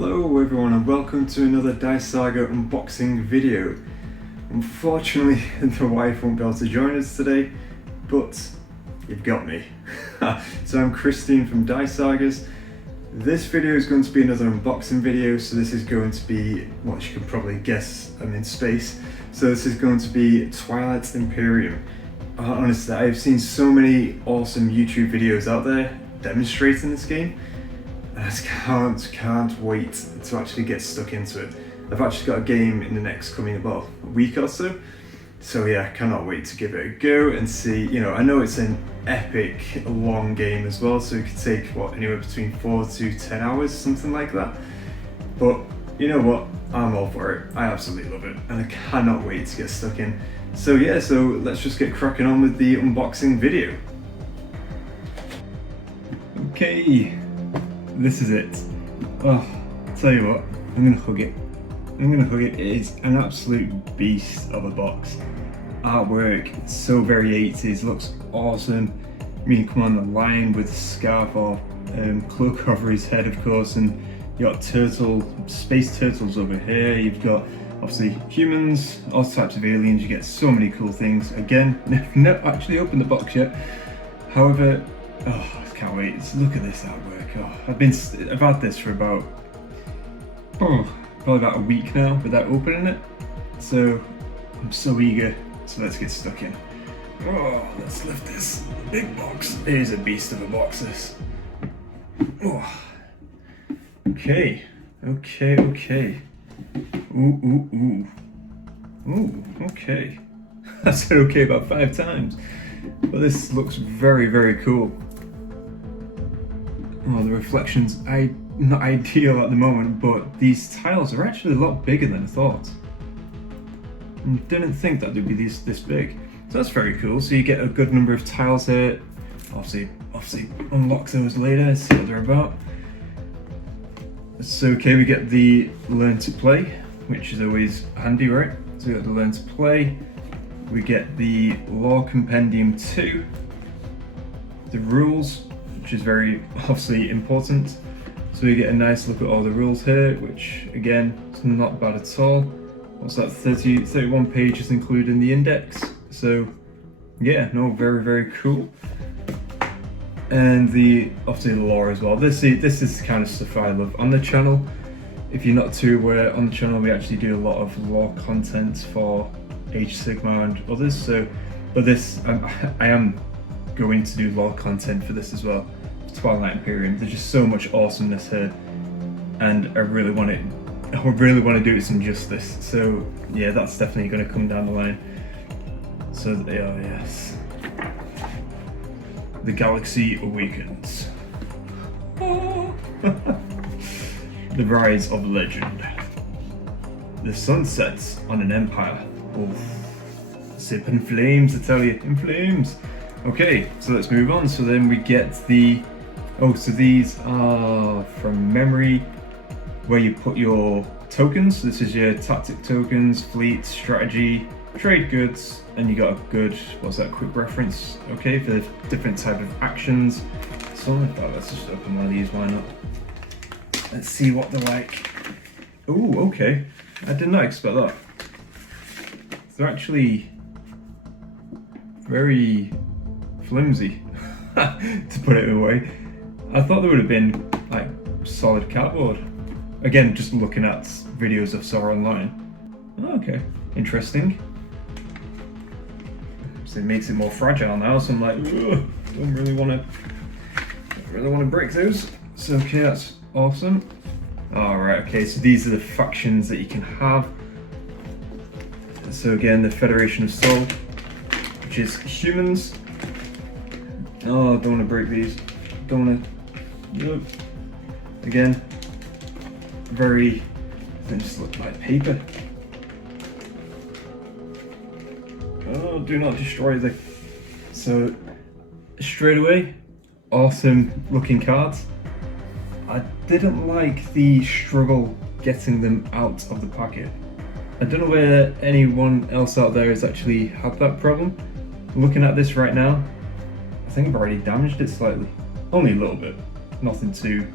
Hello everyone and welcome to another Dice Saga unboxing video. Unfortunately the wife won't be able to join us today, but you've got me. So I'm Christine from Dice Sagas. This video is going to be another unboxing video, so this is going to be, what you can probably guess, I'm in space. So this is going to be Twilight Imperium. Honestly, I've seen so many awesome YouTube videos out there demonstrating this game. I just can't wait to actually get stuck into it. I've actually got a game in the next coming about a week or so. So yeah, I cannot wait to give it a go and see, I know it's an epic long game as well, so it could take anywhere between 4 to 10 hours, something like that. But you know what, I'm all for it. I absolutely love it and I cannot wait to get stuck in. So yeah, so let's just get cracking on with the unboxing video. Okay. This is it. Oh, I'll tell you what, I'm gonna hug it. It is an absolute beast of a box. Artwork, it's so very 80s, looks awesome. I mean, come on, the lion with a scarf or cloak over his head, of course, and you got space turtles over here. You've got obviously humans, all types of aliens. You get so many cool things. Again, not actually opened the box yet. However, I can't wait. Look at this artwork. I've had this for about probably about a week now without opening it. So I'm so eager. So let's get stuck in. Oh, let's lift this big box. It is a beast of a box, this. Oh. Okay. Ooh, okay. I said okay about 5 times. But this looks very, very cool. Oh, the reflections, not ideal at the moment, but these tiles are actually a lot bigger than I thought. I didn't think that they'd be this big. So that's very cool. So you get a good number of tiles here. Obviously unlock those later, see what they're about. So okay, we get the learn to play, which is always handy, right? So we got the learn to play. We get the Lore Compendium 2, the rules, which is very obviously important. So we get a nice look at all the rules here, which again, is not bad at all. What's that, 31 pages included in the index. So yeah, no, very, very cool. And obviously the lore as well. This is kind of stuff I love on the channel. If you're not too aware, on the channel we actually do a lot of lore content for Age of Sigmar and others. So, but this, I am going to do lore content for this as well. Twilight Imperium. There's just so much awesomeness here, and I really want to do it some justice. So yeah, that's definitely going to come down the line. So yes, the galaxy awakens. Oh. The rise of legend. The sun sets on an empire. Oof. Sip in flames, I tell you, in flames. Okay, so let's move on. So then we get so these are from memory, where you put your tokens. This is your tactic tokens, fleet, strategy, trade goods, and you got a good, quick reference, okay, for the different type of actions. So let's just open one of these, why not? Let's see what they're like. Oh, okay. I did not expect that. They're actually very flimsy, to put it away. I thought they would have been like solid cardboard. Again, just looking at videos I saw online. Oh, okay, interesting. So it makes it more fragile now. So I'm like, don't really want to break those. So okay, that's awesome. All right, okay. So these are the factions that you can have. So again, the Federation of Soul, which is humans. Oh, don't want to break these. Don't want to. Yep. Again, they just look like paper. Oh, do not destroy the. So straight away, awesome looking cards. I didn't like the struggle getting them out of the packet. I don't know whether anyone else out there has actually had that problem. Looking at this right now, I think I've already damaged it slightly. Only a little bit, nothing too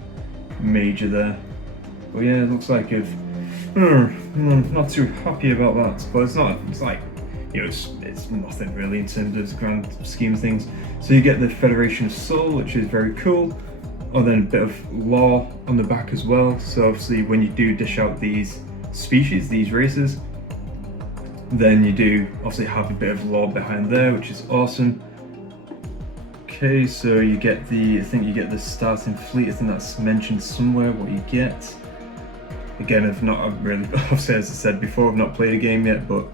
major there. But yeah, it looks like I've not too happy about that. But it's not. It's like, you know, it's nothing really in terms of the grand scheme of things. So you get the Federation of Soul, which is very cool. Oh, then a bit of lore on the back as well. So obviously, when you do dish out these species, these races, then you do obviously have a bit of lore behind there, which is awesome. Okay, so you get the, I think you get the starting fleet. I think that's mentioned somewhere what you get. Again, I've not really, obviously as I said before, I've not played a game yet, but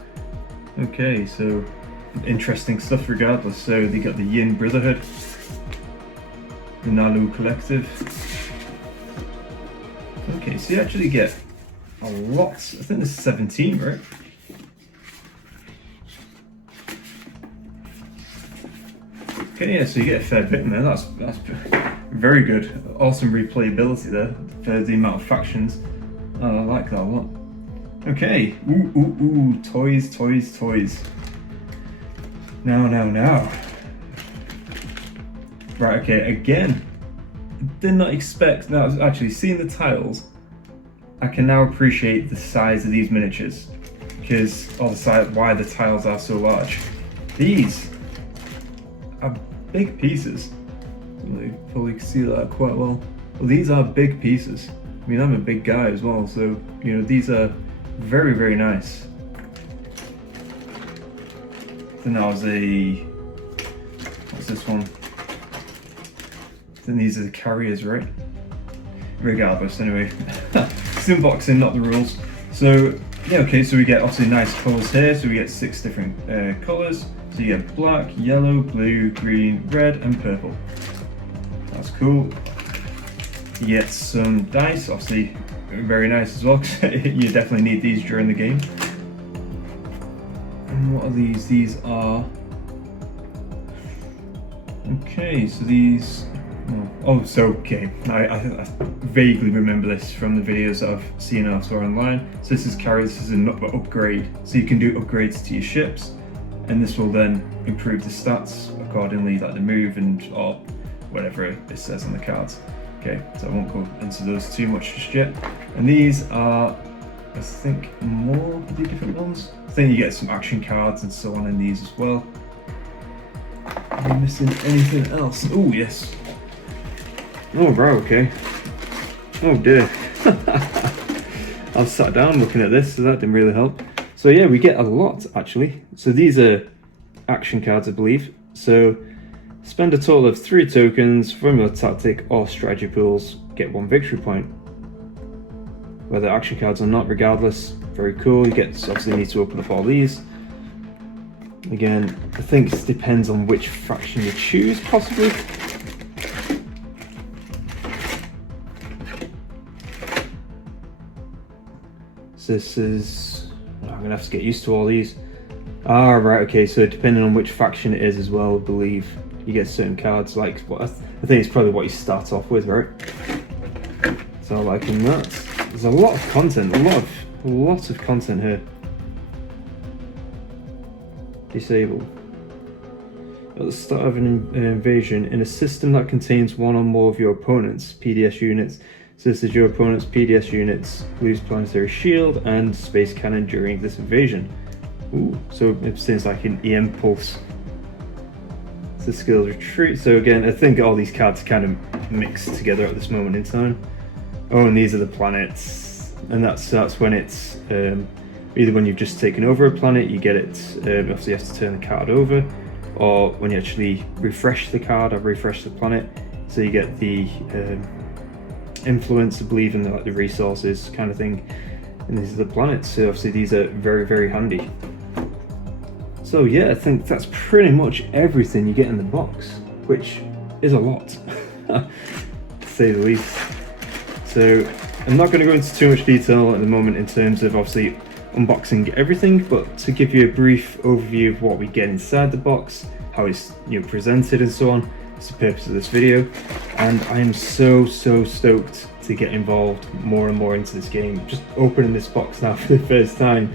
okay, so interesting stuff regardless. So they got the Yin Brotherhood, the Nalu Collective. Okay, so you actually get a lot. I think there's 17, right? Okay, yeah, so you get a fair bit in there. That's very good. Awesome replayability there for the amount of factions. Oh, I like that a lot. Okay, ooh, toys. Now. Right, okay, again, did not expect, now actually seeing the tiles, I can now appreciate the size of these miniatures, because, or the size, why the tiles are so large. These are big pieces. You probably see that quite well. Well, these are big pieces. I mean, I'm a big guy as well, so, you know, these are very, very nice. Then that was what's this one? Then these are the carriers, right? Regardless, anyway. It's unboxing, not the rules. So, yeah, okay, so we get obviously nice colours here. So we get 6 different colours. So you get black, yellow, blue, green, red, and purple. That's cool. You get some dice, obviously very nice as well, because you definitely need these during the game. And what are these? These are... Okay, so these... okay, I vaguely remember this from the videos that I've seen elsewhere online. So this is carriers, this is an upgrade. So you can do upgrades to your ships, and this will then improve the stats accordingly, like the move and or whatever it says on the cards. Okay, so I won't go into those too much just yet. And these are, I think, more of the different ones. I think you get some action cards and so on in these as well. Am I missing anything else? Oh, yes. Oh, right, okay. Oh dear. I've sat down looking at this, so that didn't really help. So yeah, we get a lot actually. So these are action cards, I believe. So spend a total of 3 tokens from your tactic or strategy pools, get 1 victory point. Whether action cards or not, regardless, very cool. You get, obviously need to open up all these. Again, I think it depends on which faction you choose, possibly. So this is, I'm gonna have to get used to all these. Ah, right, okay, so depending on which faction it is as well, I believe you get certain cards, like, what I think it's probably what you start off with, right? So liking that. There's a lot of content, a lot of content here. Disable. At the start of an invasion, in a system that contains 1 or more of your opponent's PDS units, so this is your opponent's PDS units, lose planetary shield and space cannon during this invasion. Ooh, so it seems like an EM pulse. It's a skills retreat. So again, I think all these cards kind of mixed together at this moment in time. Oh, and these are the planets, and that's when it's either when you've just taken over a planet, you get it. Obviously, you have to turn the card over, or when you actually refresh the card or refresh the planet, so you get the influence, I believe, in the resources kind of thing. And these are the planets. So obviously, these are very, very handy. So yeah, I think that's pretty much everything you get in the box, which is a lot, to say the least. So I'm not going to go into too much detail at the moment in terms of obviously unboxing everything, but to give you a brief overview of what we get inside the box, how it's presented and so on. It's the purpose of this video, and I am so stoked to get involved more and more into this game. Just opening this box now for the first time.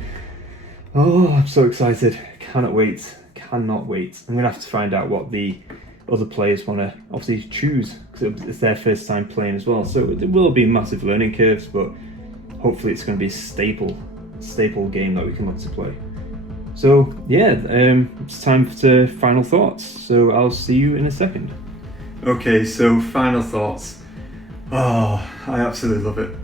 Oh, I'm so excited. Cannot wait. I'm gonna have to find out what the other players want to obviously choose, because it's their first time playing as well, so it will be massive learning curves, but hopefully it's going to be a staple game that we can look to play. So yeah, it's time to final thoughts. So I'll see you in a second. Okay, so final thoughts. Oh, I absolutely love it.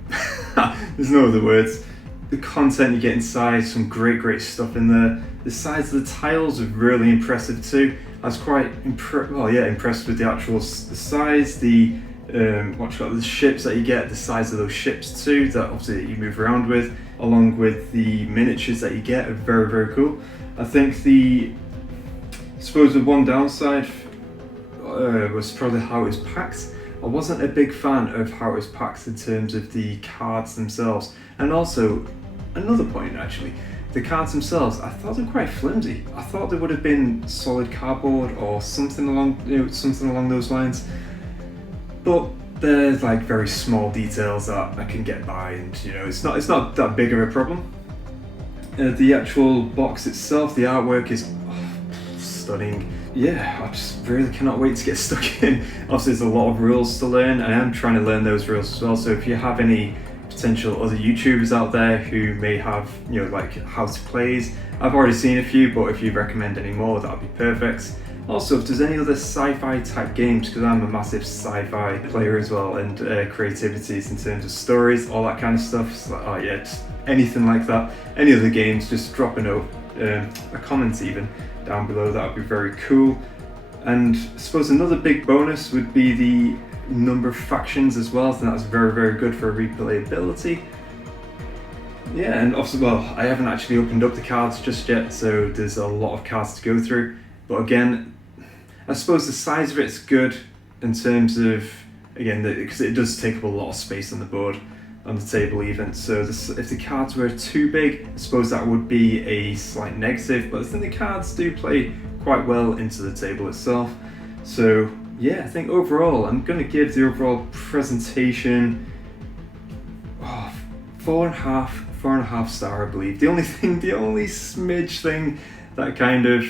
There's no other words. The content you get inside, some great stuff in there. The size of the tiles are really impressive too. I was quite impressed with the actual the size, the ships that you get, the size of those ships too, that obviously you move around with, along with the miniatures that you get are very cool. I think the one downside was probably how it was packed. I wasn't a big fan of how it was packed in terms of the cards themselves, and also another point actually, the cards themselves, I thought they were quite flimsy. I thought they would have been solid cardboard or something along those lines. But there's like very small details that I can get by, and it's not that big of a problem. The actual box itself, the artwork is stunning. Yeah, I just really cannot wait to get stuck in. Obviously, there's a lot of rules to learn, and I'm trying to learn those rules as well. So if you have any potential other YouTubers out there who may have, like how to plays, I've already seen a few, but if you recommend any more, that'd be perfect. Also, if there's any other sci-fi type games, because I'm a massive sci-fi player as well, and creativities in terms of stories, all that kind of stuff. So, just anything like that. Any other games, just drop a note, a comment even, down below. That would be very cool. And I suppose another big bonus would be the number of factions as well. So that's very good for replayability. Yeah, and also, I haven't actually opened up the cards just yet, so there's a lot of cards to go through. But again, I suppose the size of it's good in terms of, again, because it does take up a lot of space on the board, on the table even. So if the cards were too big, I suppose that would be a slight negative, but I think the cards do play quite well into the table itself. So yeah, I think overall, I'm going to give the overall presentation 4.5 star, I believe. The only smidge thing that kind of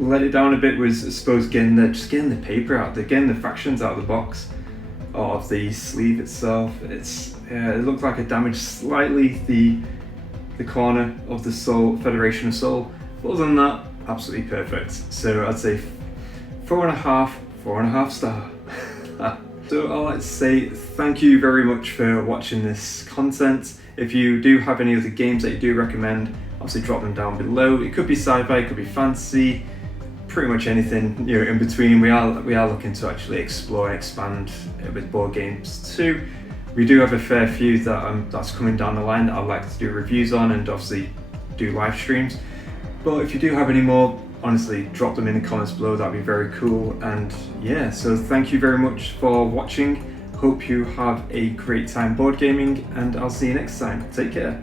let it down a bit was, I suppose, getting the paper out, getting the factions out of the box, or of the sleeve itself. It looked like it damaged slightly the corner of the Federation of Soul. But other than that, absolutely perfect. So I'd say 4.5 star. So I'd like to say thank you very much for watching this content. If you do have any other games that you do recommend, obviously drop them down below. It could be sci-fi, it could be fantasy, pretty much anything in between. We are looking to actually explore and expand with board games too. We do have a fair few that's coming down the line that I'd like to do reviews on, and obviously do live streams. But if you do have any more, honestly, drop them in the comments below. That'd be very cool. And yeah, so thank you very much for watching. Hope you have a great time board gaming, and I'll see you next time. Take care.